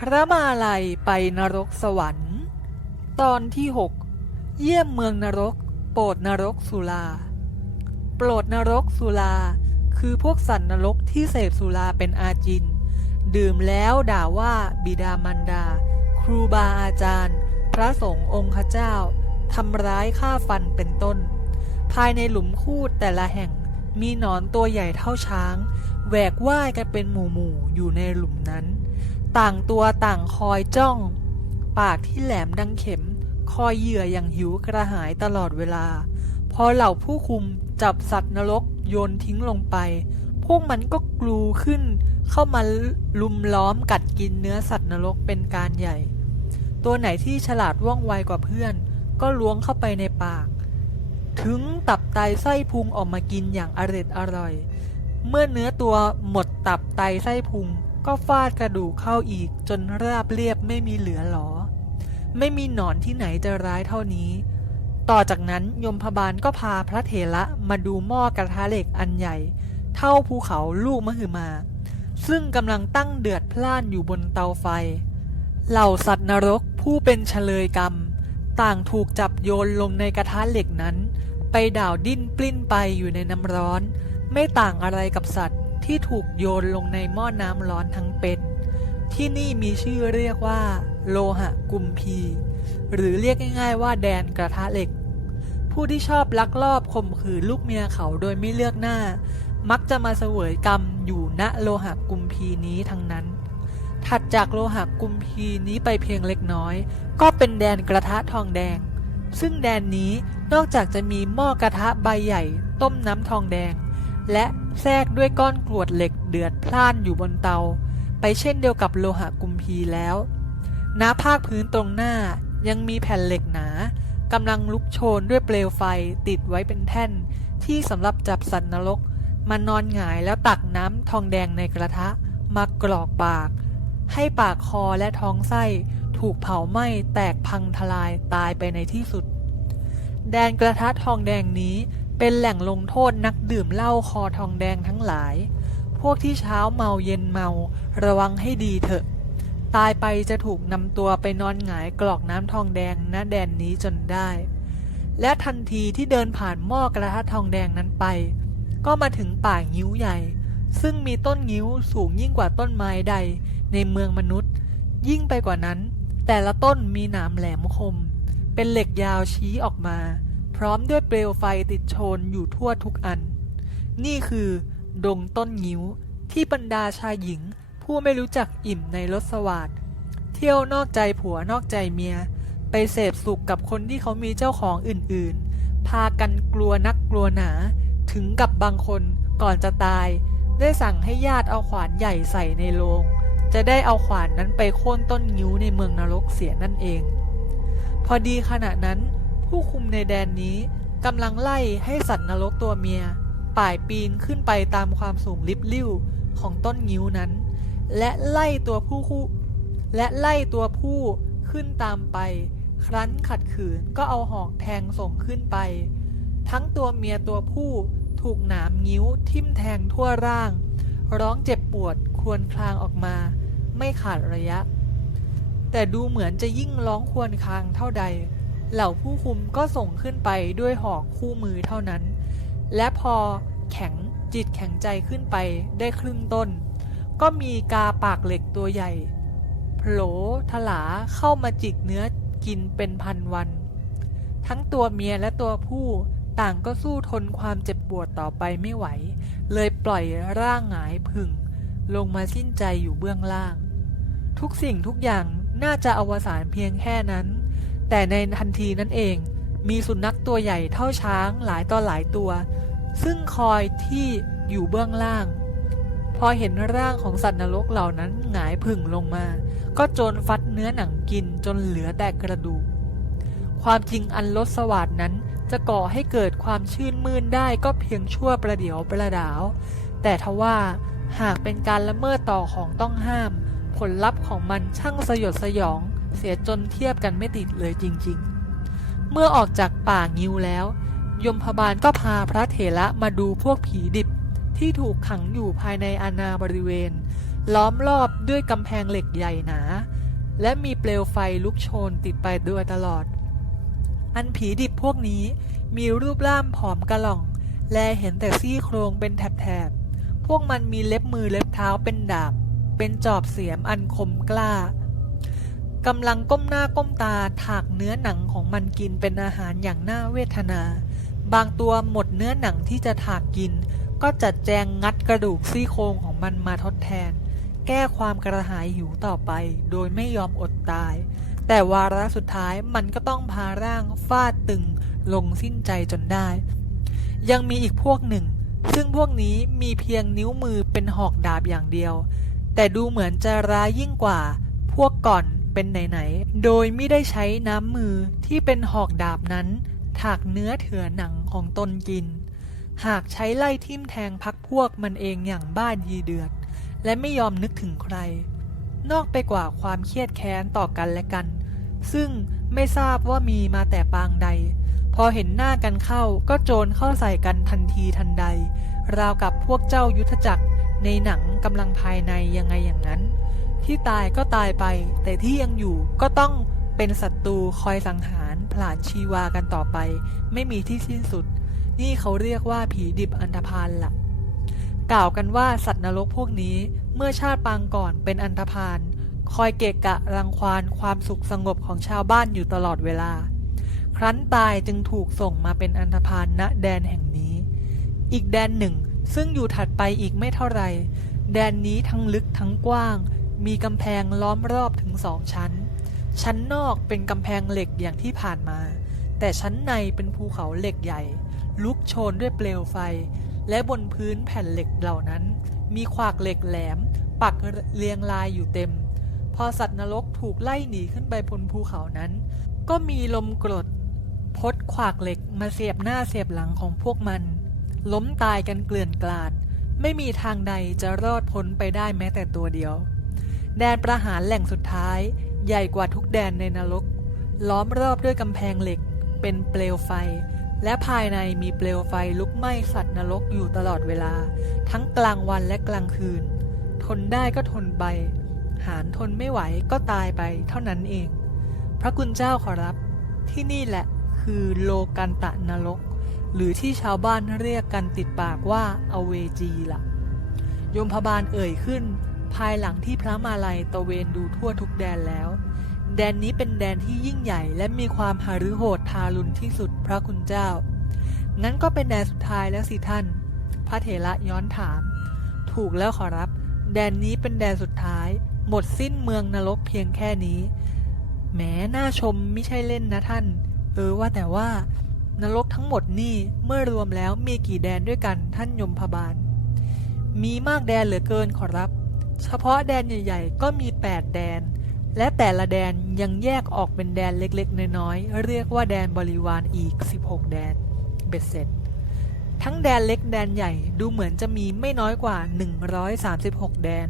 พระมาลัยไปนรกสวรรค์ ตอนที่หกเยี่ยมเมืองนรก โปรดนรกสุราโปรดนรกสุราคือพวกสัตว์นรกที่เสพสุราเป็นอาจิน ดื่มแล้วด่าว่าบิดามารดา ครูบาอาจารย์ พระสงฆ์องค์เจ้าทำร้ายฆ่าฟันเป็นต้น ภายในหลุมคูดแต่ละแห่งมีหนอนตัวใหญ่เท่าช้างแหวกว่ายกันเป็นหมู่ๆอยู่ในหลุมนั้น ต่างตัวต่างคอยจ้อง ปากที่แหลมดังเข็ม คอยเหยื่ออย่างหิวกระหายตลอดเวลา พอเหล่าผู้คุมจับสัตว์นรกโยนทิ้งลงไป พวกมันก็กลูขึ้น เข้ามาลุมล้อมกัดกินเนื้อสัตว์นรกเป็นการใหญ่ ตัวไหนที่ฉลาดว่องไวกว่าเพื่อน ก็ล้วงเข้าไปในปาก ถึงตับไตไส้พุงออกมากินอย่างอร็ดอร่อย เมื่อเนื้อตัวหมดตับไตไส้พุง ก็ฟาดกระดูกเข้าอีกจนราบเรียบไม่มีเหลือหรอ ไม่มีหนอนที่ไหนจะร้ายเท่านี้ ต่อจากนั้นยมพบาลก็พาพระเถระมาดูหม้อกระทะเหล็กอันใหญ่ เท่าภูเขาลูกมหึมา ซึ่งกำลังตั้งเดือดพล่านอยู่บนเตาไฟ เหล่าสัตว์นรกผู้เป็นเฉลยกรรม ต่างถูกจับโยนลงในกระทะเหล็กนั้น ไปด่าวดิ้นปลิ้นไปอยู่ในน้ำร้อน ไม่ต่างอะไรกับสัตว์ ที่ถูกโยนลงในหม้อน้ำร้อนทั้งเป็น ที่นี่มีชื่อเรียกว่า โลหะกุมพี หรือเรียกง่าย ๆ ว่าแดนกระทะเหล็ก ผู้ที่ชอบลักลอบข่มขืนลูกเมียเขาโดยไม่เลือกหน้า มักจะมาเสวยกรรมอยู่ณโลหะกุมพีนี้ทั้งนั้น ถัดจากโลหะกุมพีนี้ไปเพียงเล็กน้อย ก็เป็นแดนกระทะทองแดง ซึ่งแดนนี้นอกจากจะมีหม้อกระทะใบใหญ่ ต้มน้ำทองแดง และแทรกด้วยก้อนกรวดเหล็กเดือดพล่านอยู่บนเตา ไปเช่นเดียวกับโลหะกุมพีแล้วณภาคพื้นตรงหน้ายังมีแผ่นเหล็กหนากำลังลุกโชนด้วยเปลวไฟติดไว้เป็นแท่น ที่สำหรับจับสัตว์นรกมานอนหงายแล้วตักน้ำทองแดงในกระทะมากรอกปาก ให้ปากคอและท้องไส้ถูกเผาไหม้แตกพังทลายตายไปในที่สุด แดนกระทะทองแดงนี้ เป็นแหล่งลงโทษนักดื่มเหล้าคอทองแดงทั้งหลาย พวกที่เช้าเมาเย็นเมาระวังให้ดีเถอะ ตายไปจะถูกนำตัวไปนอนหงายกรอกน้ำทองแดงณแดนนี้จนได้ และทันทีที่เดินผ่านหม้อกระทะทองแดงนั้นไป ก็มาถึงป่างิ้วใหญ่ ซึ่งมีต้นงิ้วสูงยิ่งกว่าต้นไม้ใดในเมืองมนุษย์ ยิ่งไปกว่านั้น แต่ละต้นมีหนามแหลมคม เป็นเหล็กยาวชี้ออกมา พร้อมด้วยเปลวไฟติดโชนอยู่ทั่วทุกอัน นี่คือ ดงต้นงิ้ว ที่บรรดาชายหญิง ผู้ไม่รู้จักอิ่มในรสสวัสดเที่ยวนอกใจผัวนอกใจเมีย ไปเสพสุขกับคนที่เขามีเจ้าของอื่นๆ พากันกลัวนักกลัวหนา ถึงกับบางคนก่อนจะตาย ได้สั่งให้ญาติเอาขวานใหญ่ใส่ในโลง จะได้เอาขวานนั้นไปโค่นต้นงิ้วในเมืองนรกเสียนั่นเอง พอดีขณะนั้น ผู้คุมในแดนนี้กำลังไล่ให้สัตว์นรกตัวเมีย ป่ายปีนขึ้นไปตามความสูงลิบลิ่วของต้นงิ้วนั้น และไล่ตัวผู้คู่และไล่ตัวผู้ขึ้นตามไป ครั้นขัดขืนก็เอาหอกแทงส่งขึ้นไป ทั้งตัวเมียตัวผู้ถูกหนามงิ้วทิ่มแทงทั่วร่าง ร้องเจ็บปวดควรครางออกมา ไม่ขาดระยะ แต่ดูเหมือนจะยิ่งร้องควรครางเท่าใด เหล่าผู้คุมก็ส่งขึ้นไปด้วยหอกคู่มือเท่านั้น และพอแข็งจิตแข็งใจขึ้นไปได้ครึ่งต้น ก็มีกาปากเหล็กตัวใหญ่โผล่ทลาเข้ามาจิกเนื้อกินเป็นพันวัน ทั้งตัวเมียและตัวผู้ต่างก็สู้ทนความเจ็บปวดต่อไปไม่ไหว เลยปล่อยร่างหงายผึ่ง ลงมาสิ้นใจอยู่เบื้องล่าง ทุกสิ่งทุกอย่างน่าจะอวสานเพียงแค่นั้น แต่ในทันทีนั้นเอง มีสุนัขตัวใหญ่เท่าช้างหลายต่อหลายตัว ซึ่งคอยที่อยู่เบื้องล่าง พอเห็นร่างของสัตว์นรกเหล่านั้นหงายผึ่งลงมา ก็โจรฟัดเนื้อหนังกินจนเหลือแต่กระดูก ความจริงอันลดสวัสดนั้นจะก่อให้เกิดความชื่นมื่นได้ก็เพียงชั่วประเดี๋ยวประดาว แต่ทว่าหากเป็นการละเมิดต่อของต้องห้าม ผลลัพธ์ของมันช่างสยดสยอง เสียจนเทียบกันไม่ติดเลยจริงๆ เมื่อออกจากป่างิวแล้ว ยมพบาลก็พาพระเถระมาดูพวกผีดิบที่ถูกขังอยู่ภายในอาณาบริเวณ ล้อมรอบด้วยกำแพงเหล็กใหญ่หนา และมีเปลวไฟลุกโชนติดไปด้วยตลอด อันผีดิบพวกนี้มีรูปร่างผอมกระหล่อง และเห็นแต่ซี่โครงเป็นแถบๆ พวกมันมีเล็บมือเล็บเท้าเป็นดาบ เป็นจอบเสียมอันคมกล้า กำลังก้มหน้าก้มตาถากเนื้อหนังของมันกินเป็นอาหารอย่างน่าเวทนา บางตัวหมดเนื้อหนังที่จะถากกิน ก็จัดแจงงัดกระดูกซี่โครงของมันมาทดแทน แก้ความกระหายหิวต่อไป โดยไม่ยอมอดตาย แต่วาระสุดท้ายมันก็ต้องพาร่างฟาดตึงลงสิ้นใจจนได้ ยังมีอีกพวกหนึ่ง ซึ่งพวกนี้มีเพียงนิ้วมือเป็นหอกดาบอย่างเดียว แต่ดูเหมือนจะร้ายยิ่งกว่า พวกก่อน เป็นไหนๆ โดยไม่ได้ใช้น้ำมือที่เป็นหอกดาบนั้น ถากเนื้อเถื่อหนังของตนกิน หากใช้ไล่ทิ่มแทงพักพวกมันเองอย่างบ้าดีเดือด และไม่ยอมนึกถึงใคร นอกไปกว่าความเครียดแค้นต่อกันและกัน ซึ่งไม่ทราบว่ามีมาแต่ปางใด พอเห็นหน้ากันเข้าก็โจรเข้าใส่กันทันทีทันใด ราวกับพวกเจ้ายุทธจักรในหนังกำลังภายในยังไงอย่างนั้น ที่ตายก็ตายไป แต่ที่ยังอยู่ก็ต้องเป็นศัตรูคอยสังหารผลาญชีวากันต่อไป ไม่มีที่สิ้นสุด นี่เขาเรียกว่าผีดิบอันธพาลล่ะ กล่าวกันว่าสัตว์นรกพวกนี้เมื่อชาติปางก่อนเป็นอันธพาลคอยเกะกะรังควานความสุขสงบของชาวบ้านอยู่ตลอดเวลา ครั้นตายจึงถูกส่งมาเป็นอันธพาลณแดนแห่งนี้ อีกแดนหนึ่งซึ่งอยู่ถัดไปอีกไม่เท่าไหร่แดนนี้ทั้งลึกทั้งกว้าง มีกำแพงล้อมรอบถึงสองชั้น ชั้นนอกเป็นกำแพงเหล็กอย่างที่ผ่านมา แต่ชั้นในเป็นภูเขาเหล็กใหญ่ ลุกโชนด้วยเปลวไฟ และบนพื้นแผ่นเหล็กเหล่านั้น มีขวากเหล็กแหลม ปักเรียงรายอยู่เต็ม พอสัตว์นรกถูกไล่หนีขึ้นไปบนภูเขานั้น ก็มีลมกรดพดขวากเหล็กมาเสียบหน้าเสียบหลังของพวกมัน ล้มตายกันเกลื่อนกลาด ไม่มีทางใดจะรอดพ้นไปได้แม้แต่ตัวเดียว แดนประหารแหล่งสุดท้าย ใหญ่กว่าทุกแดนในนรก ล้อมรอบด้วยกำแพงเหล็ก เป็นเปลวไฟ และภายในมีเปลวไฟลุกไหม้สัตว์นรกอยู่ตลอดเวลา ทั้งกลางวันและกลางคืน ทนได้ก็ทนไป หารทนไม่ไหวก็ตายไปเท่านั้นเอง พระคุณเจ้าขอรับ ที่นี่แหละคือโลกันตะนรก หรือที่ชาวบ้านเรียกกันติดปากว่าอเวจีล่ะ ยมพบาลเอ่ยขึ้น ภายหลังที่พระมาลัยตะเวนดูทั่วทุกแดนแล้ว แดนนี้เป็นแดนที่ยิ่งใหญ่และมีความหาฤโหดทารุณที่สุดพระคุณเจ้า งั้นก็เป็นแดนสุดท้ายแล้วสิท่าน พระเถระย้อนถาม ถูกแล้วขอรับ แดนนี้เป็นแดนสุดท้าย หมดสิ้นเมืองนรกเพียงแค่นี้แหมน่าชมไม่ใช่เล่นนะท่าน เออว่าแต่ว่านรกทั้งหมดนี่เมื่อรวมแล้วมีกี่แดนด้วยกันท่านยมพบาลมีมากแดนเหลือเกินขอรับ เฉพาะแดนใหญ่ๆ ก็มี 8 แดน และแต่ละแดนยังแยกออกเป็นแดนเล็กๆ น้อยๆ เรียกว่าแดนบริวารอีก 16 แดน เบ็ดเสร็จ ทั้งแดนเล็กแดนใหญ่ดูเหมือนจะมีไม่น้อยกว่า 136 แดน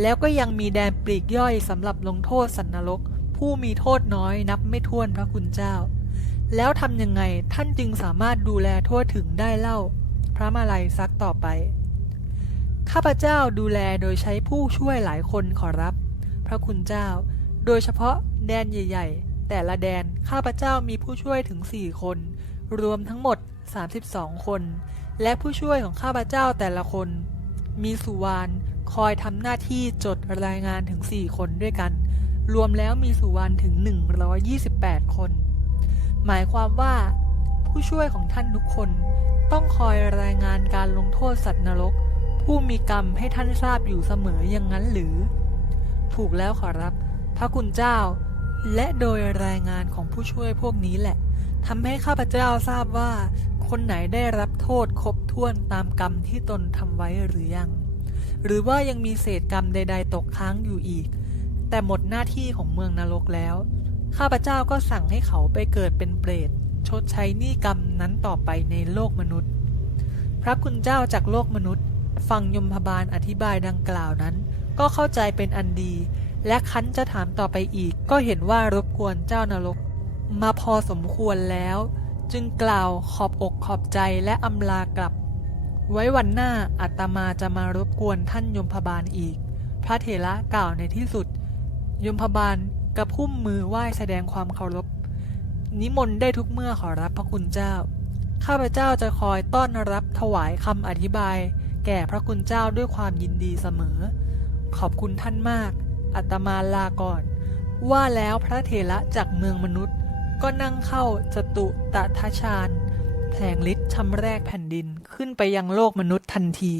แล้วก็ยังมีแดนปลีกย่อยสำหรับลงโทษสัตว์นรก ผู้มีโทษน้อยนับไม่ถ้วนพระคุณเจ้า แล้วทำยังไงท่านจึงสามารถดูแลทั่วถึงได้เล่า พระมาลัยซักต่อไป ข้าพเจ้าดูแลโดยใช้ผู้ช่วยหลายคนขอรับ พระคุณเจ้า โดยเฉพาะแดนใหญ่ ๆ แต่ละแดนข้าพเจ้ามีผู้ช่วยถึง4คน รวมทั้งหมด 32 คน และผู้ช่วยของข้าพเจ้าแต่ละคน มีสุวรรณคอยทำหน้าที่จดรายงานถึง 4 คนด้วยกัน รวมแล้วมีสุวรรณถึง 128 คน หมายความว่า ผู้ช่วยของท่านทุกคน ต้องคอยรายงานการลงโทษสัตว์นรก ผู้มีกรรมให้ท่านทราบอยู่เสมออย่างนั้นหรือ ถูกแล้วขอรับ พระคุณเจ้า และโดยรายงานของผู้ช่วยพวกนี้แหละทำให้ข้าพเจ้าทราบว่า คนไหนได้รับโทษครบถ้วนตามกรรมที่ตนทำไว้หรือยัง หรือว่ายังมีเศษกรรมใด ๆ ตกค้างอยู่อีก แต่หมดหน้าที่ของเมืองนรกแล้ว ข้าพเจ้าก็สั่งให้เขาไปเกิดเป็นเปรตชดใช้หนี้กรรมนั้นต่อไปในโลกมนุษย์ พระคุณเจ้าจากโลกมนุษย์ ฟังยมพบาลอธิบายดังกล่าวนั้น ก็เข้าใจเป็นอันดี และคันจะถามต่อไปอีก ก็เห็นว่ารบกวนเจ้านรก มาพอสมควรแล้ว จึงกล่าวขอบอกขอบใจและอำลากลับ ไว้วันหน้าอาตมาจะมารบกวนท่านยมพบาลอีก พระเถระกล่าวในที่สุด ยมพบาลกระพุ่มมือไหว้แสดงความเคารพ นิมนต์ได้ทุกเมื่อขอรับพระคุณเจ้า ข้าพเจ้าจะคอยต้อนรับถวายคำอธิบาย แก่พระคุณเจ้าด้วยความยินดีเสมอ ขอบคุณท่านมาก อัตมาลาก่อน ว่าแล้วพระเถระจากเมืองมนุษย์ ก็นั่งเข้าจตุตะทชานแผลงฤทธิ์ชำแรกแผ่นดินขึ้นไปยังโลกมนุษย์ทันที